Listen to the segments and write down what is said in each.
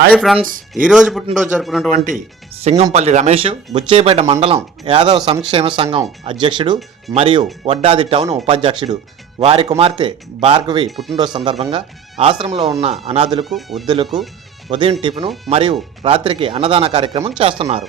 Hi friends ఈరోజు పుట్టినరోజు జరుపుకున్నటువంటి సింగంపల్లి రమేష్ బుచ్చేపేట మండలం యాదవ్ సంక్షేమ సంఘం అధ్యక్షుడు మరియు వడ్డాది టౌన్ ఉపాధ్యక్షుడు. వారి కుమార్తె భార్గవి పుట్టినరోజు సందర్భంగా ఆశ్రమంలో ఉన్న అనాథులకు వృద్ధులకు ఉదయం టిఫిను మరియు రాత్రికి అన్నదాన కార్యక్రమం చేస్తున్నారు.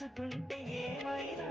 దాచుకుంటే ఏమైనా?